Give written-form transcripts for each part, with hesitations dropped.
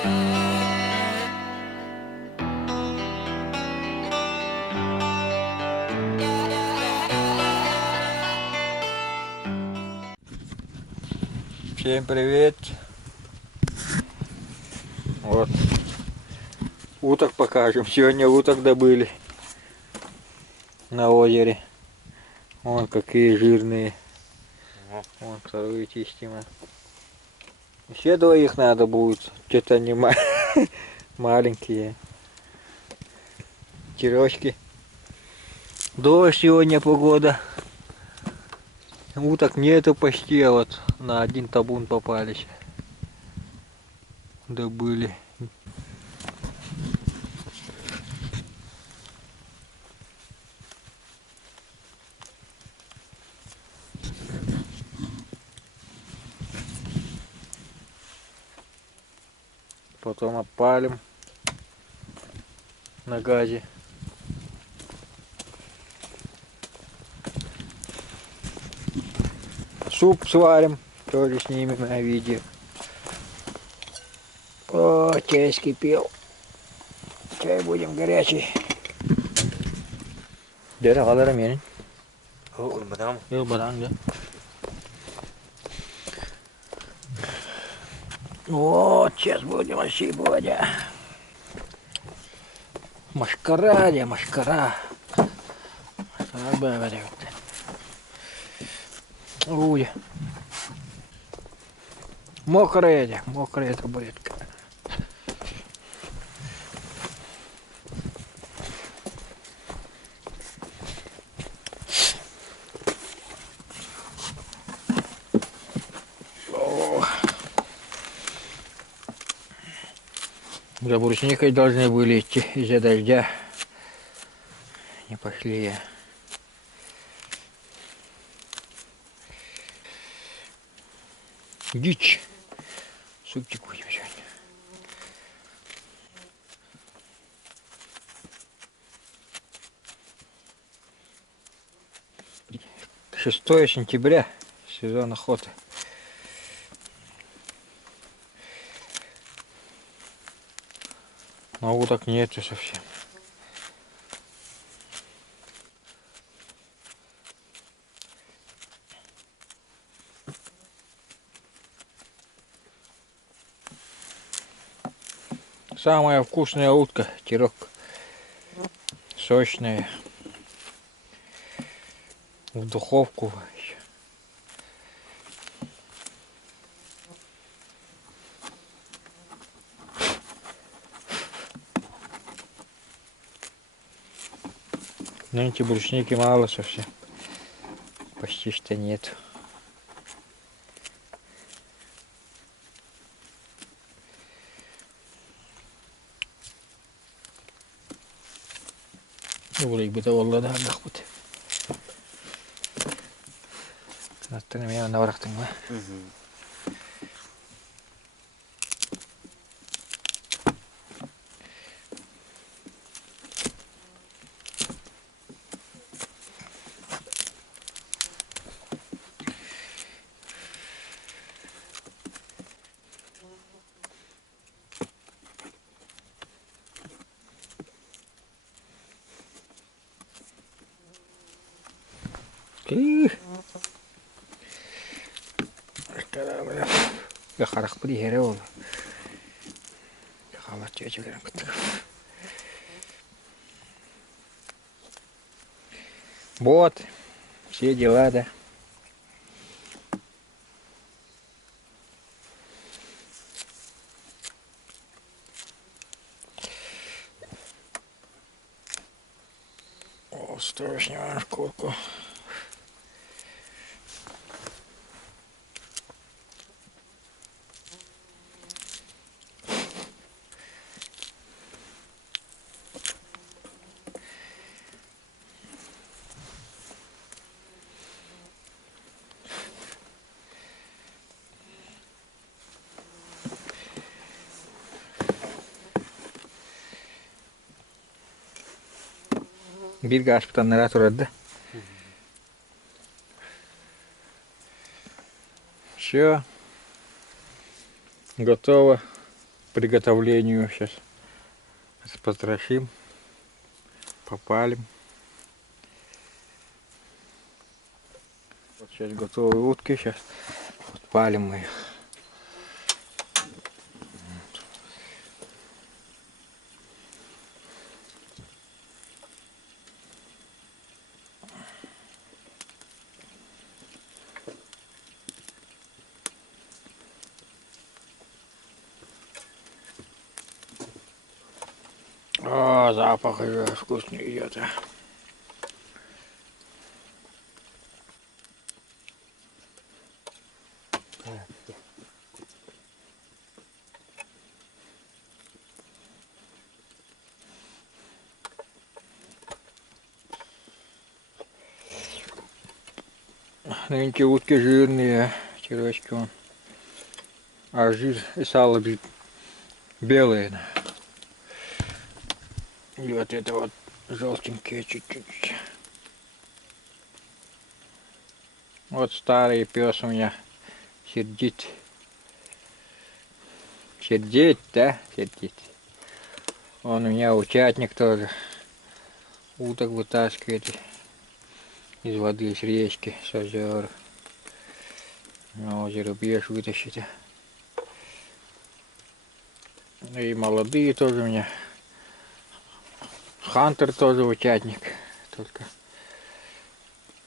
Всем привет! Вот уток покажем. Сегодня уток добыли на озере. Вон какие жирные. Вон вторую чистим. Еще двоих надо будет. Что-то они маленькие. Черешки. Дождь сегодня погода. Уток нету почти, а вот на один табун попались. Добыли. Потом опалим на газе. Суп сварим, тоже снимем на видео. О, чай скипел. Чай будем горячий. Где-то кадр менен. Батан, да. Вот, сейчас будем ощипывать. Машкара, где машкара. Ой. мокрая табуретка. За брусникой должны были идти из-за дождя. Не пошли. Дичь. Супчик будем сегодня. 6 сентября, сезон охоты. Но уток нету совсем. Самая вкусная утка, терок. Сочная. В духовку. Нынче брусники мало совсем. Почти что нет. Burayı bir de vallahi daha bak. Kanatlarını yanına bıraktın mı? Hı hı. Ya karak pedi here oldu. Ya kalat çekelim gittik. Вот, все дела, да. О, страшная шкурку. Bir gasptanlara turladı. Все. Готово. приготовлению. Сейчас потрошим, попалим. Вот сейчас готовые утки, сейчас подпалим мы их. О, запах уже вкусный идет. Нынче утки жирные, червячки вон. А жир и сало белые. И вот это вот желтенькие чуть-чуть. Вот старый пес у меня сердит. Сердит, да? Сердит. Он у меня утятник тоже. Уток вытаскивает из воды, с речки, с озера. На озеро бьешь, вытащить. И молодые тоже у меня. Хантер тоже утятник. Только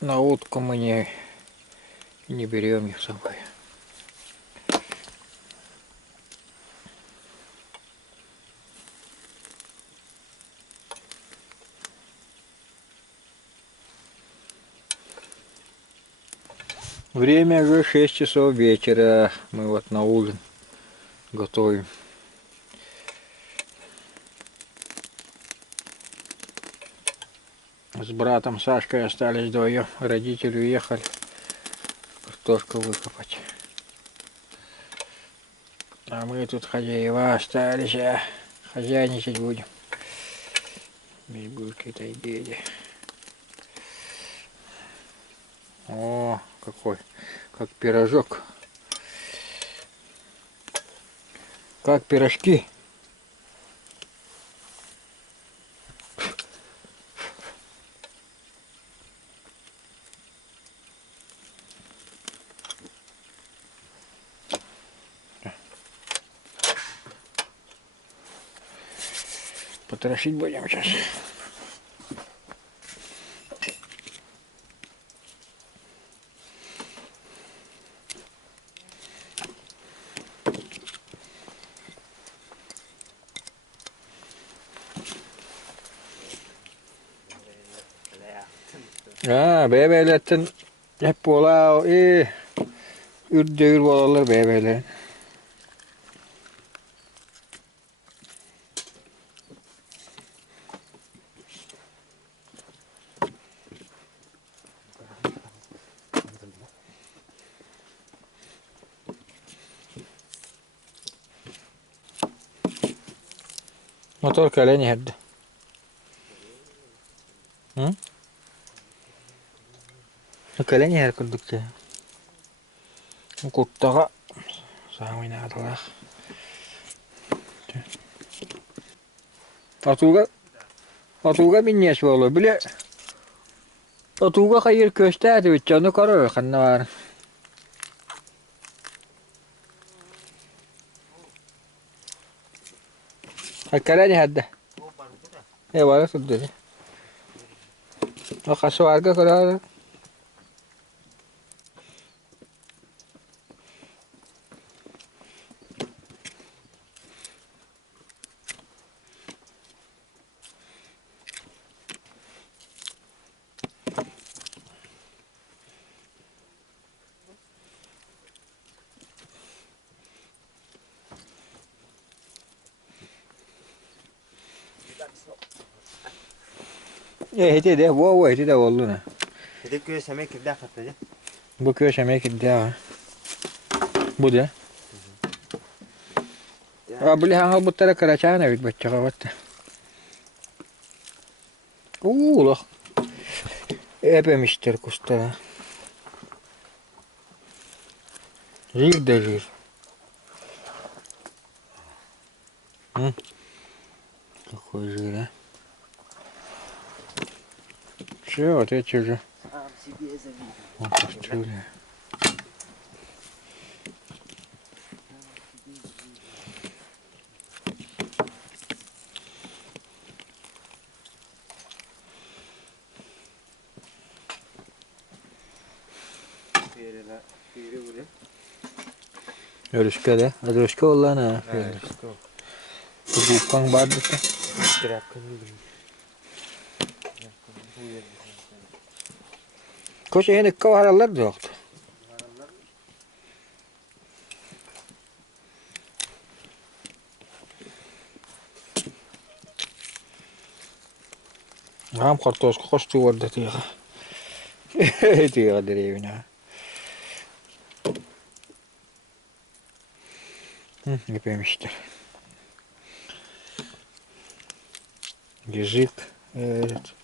на утку мы не берем их с собой. Время уже 6 часов вечера. Мы вот на ужин готовим. С братом Сашкой остались вдвоем. Родители уехали картошку выкопать. А мы тут хозяева остались, хозяйничать будем. Без булки-то и деди. О, какой, как пирожок. Как пирожки. Потрошить будем сейчас. Bebeğlerin hep ola ürdüğür olalar bebeğlerin. Motor kaleni hadi. Hı? Kaleni her kurdukça. Kurttağa sağmayın adalar. Atuga binnes olur bile. Atuga hayır köşte de canı karar kanna var. Kaleni hadi. Var tuttu. O kaso arka karar. Hedi de bu hedi de oldu ne? Hedi köye semek kirdi akıttı. Bu köy şemek gitti ha. Bu da. Abli hangi bu tara karachana bit bacca kabatta. Loh. Epemiştir kustara. Jir de jir. Какой жир, а? Все, вот эти уже. Сам себе завидую. Вот кастрюля. Örüşke de. Az örüşke ol lan ha. Что? Bukkan vardı da. Тряпками блин. Koşa henüz kavaralar da yoktu. Ham kartoşka koştu vardı diye. Diye derevine. Yapaymıştır. Язык этот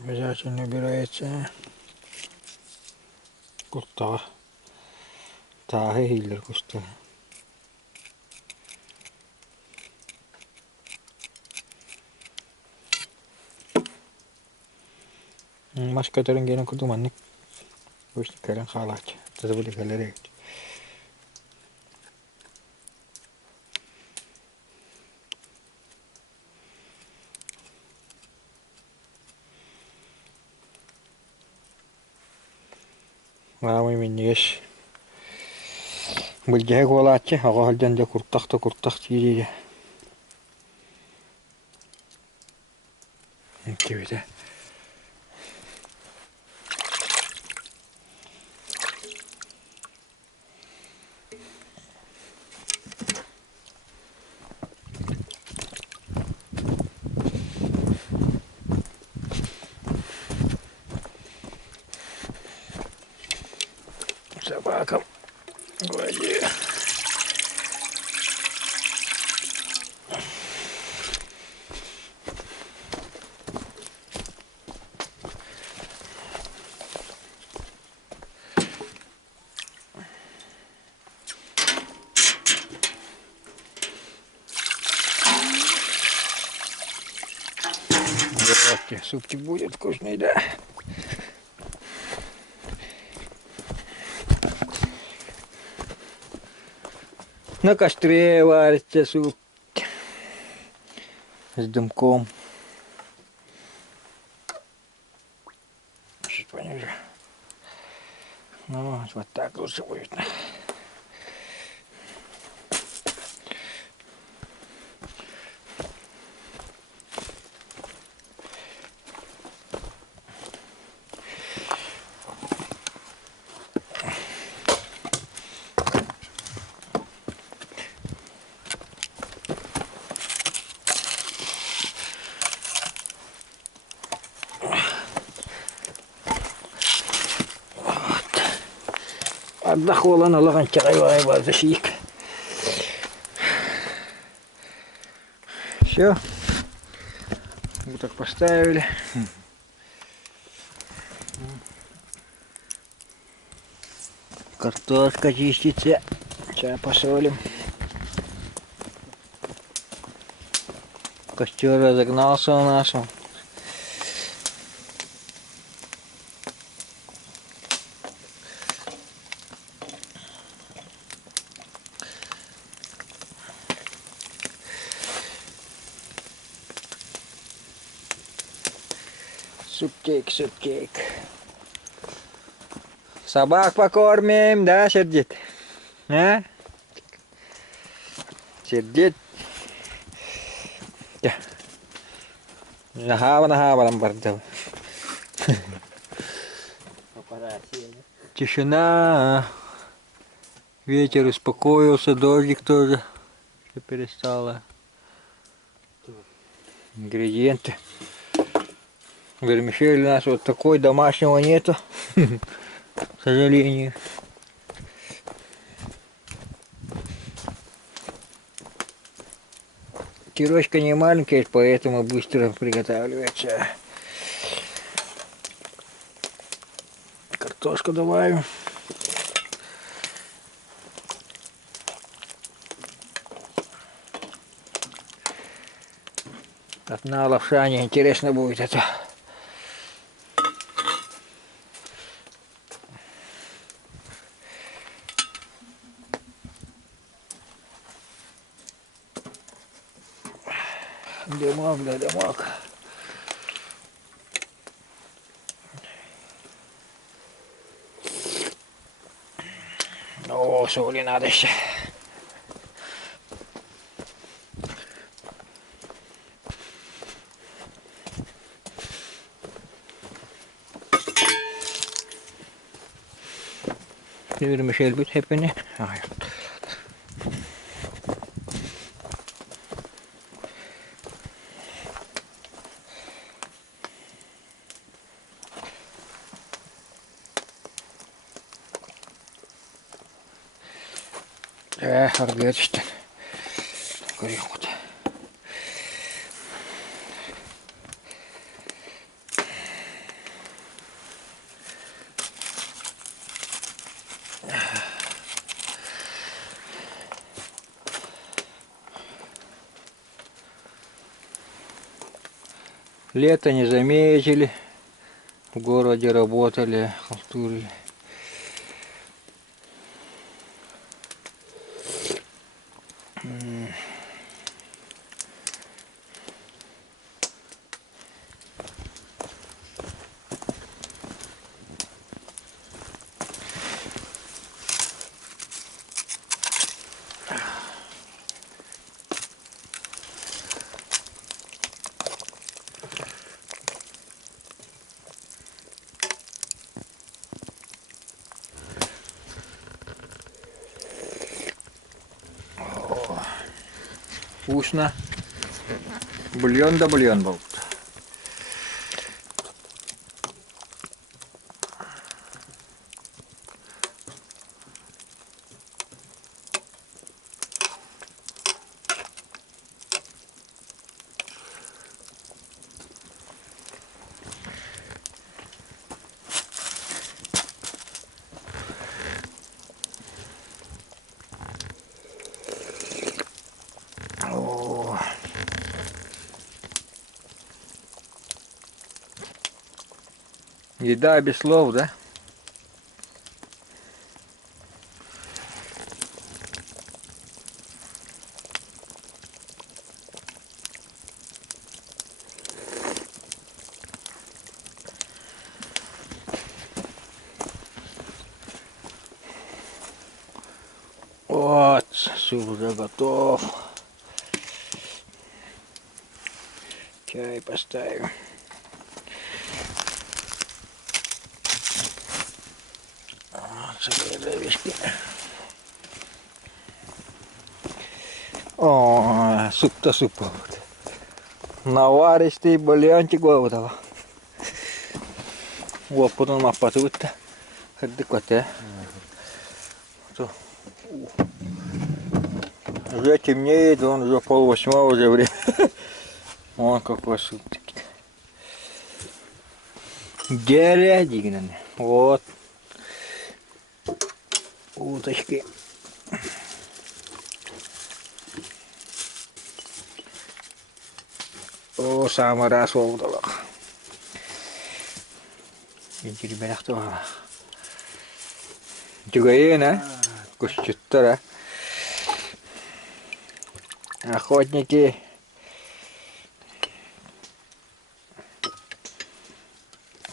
обязательно убирается. Куста. Тағы хейлер куста. Маш которым генен кудуманник. Вышли карен халач. Это забыли галерея. Мамы минеш. Бүлгеге колачы, ага халдан да куртак тириде. Кебеде. Собакам. Глади. Давайте, супчик будет вкусный, да? На костре варится суп с дымком. Чуть пониже. Ну, вот так лучше будет. Отдохол она лаганчарай базашик. Все. Вот так поставили. Картошка чистится. Сейчас посолим. Костер разогнался у нас. Супкейк. Собак покормим, да, сердит? А? Сердит? Да. Нахава, бардал. Тишина. Ветер успокоился, дождик тоже. Все перестало. Ингредиенты. Вермишель у нас вот такой, домашнего нету, к сожалению. Кирочка не маленькая, поэтому быстро приготавливается. Картошку добавим. Одна лапша, не интересно будет это. Дымок, да дымок. О, соли надо еще. Çevirmiş elbet hepini. Hayır. Harbi işte. Görüyor musun? Лето не заметили, в городе работали, халтурили. Вкусно. Бульон да бульон был. О. Еда без слов, да? Вот, суп уже готов. Чай поставим. О, суп-то суп. Наваристый бульончик вот. Вот, потом опасывать-то. Адекватно. Уже темнеет, он уже 7:30 уже время. Вон какой суп. Деревянный. Вот. Уточки. О, самый раз волдал. Интересно, кто? Тюгаена, кушчуттара. Охотники.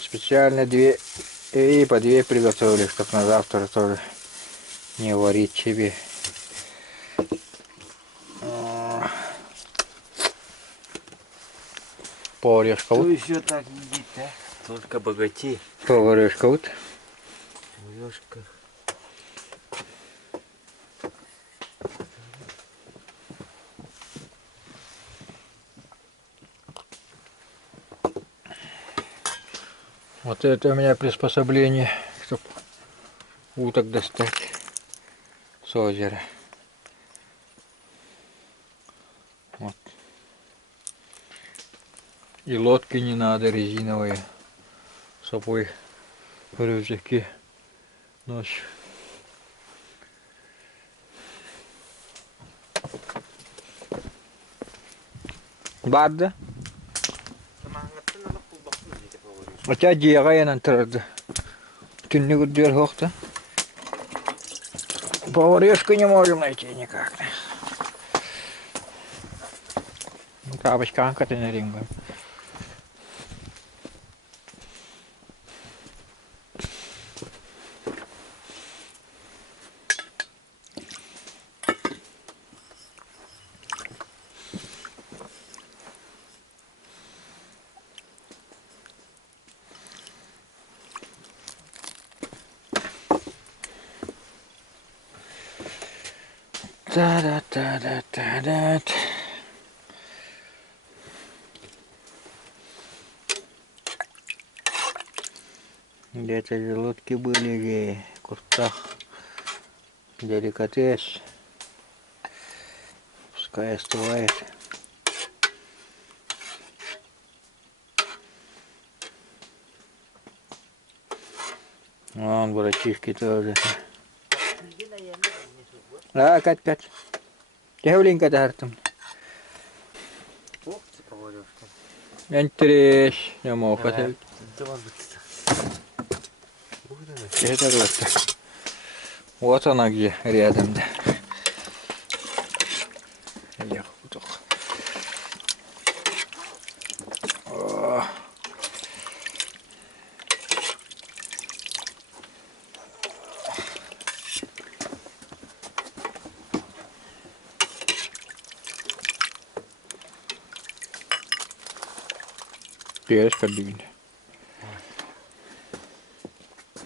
Специально две и по две приготовили, чтобы на завтра тоже не варить себе. Поварешка Кто вот. еще так едит, а? Только богатей. Поварешка вот. Лёшка. Вот это у меня приспособление, чтобы уток достать с озера. Вот. И лодки не надо резиновые, с собой рюкзаки ночью. Бадда? Хотя диага янан тұрды. Түнні күддер хоқты. Поварешку не можем найти никак. Кабочка катенеринг. Та-да-та-да-та-да. Где-то желудки были же, куртах. Деликатес. Пускай остывает. Вон братишки тоже. Кать. Тяуленько тартым. Ох, ты поварешка. Интерес. Я мог хотеть. Да вот Это вот. Вот она где, рядом, да. Я худох. О. Перец подвинь.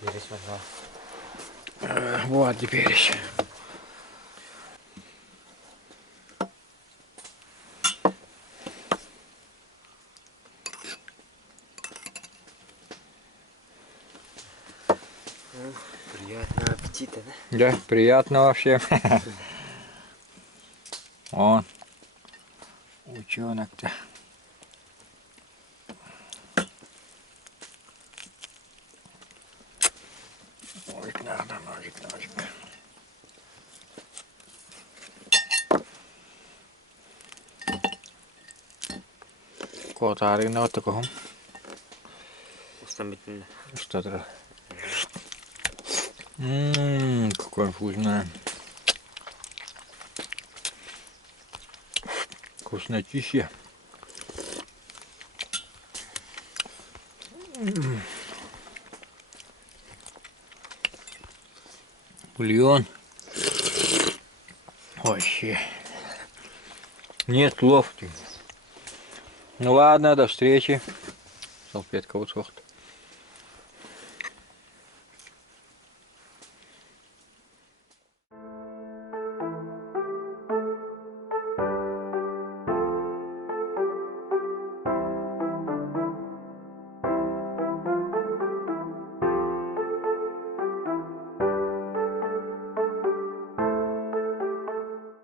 Перец возьму. Вот теперь еще. Приятного аппетита, да? Да, приятно вообще. Он. Ученок-то. Ножик надо, ножик. Котарина вот такого. Утомительно. Что-то. Какое вкусное. Вкуснотища. Бульон. Вообще. Нет слов. Ну ладно, до встречи. Салфетка усохла.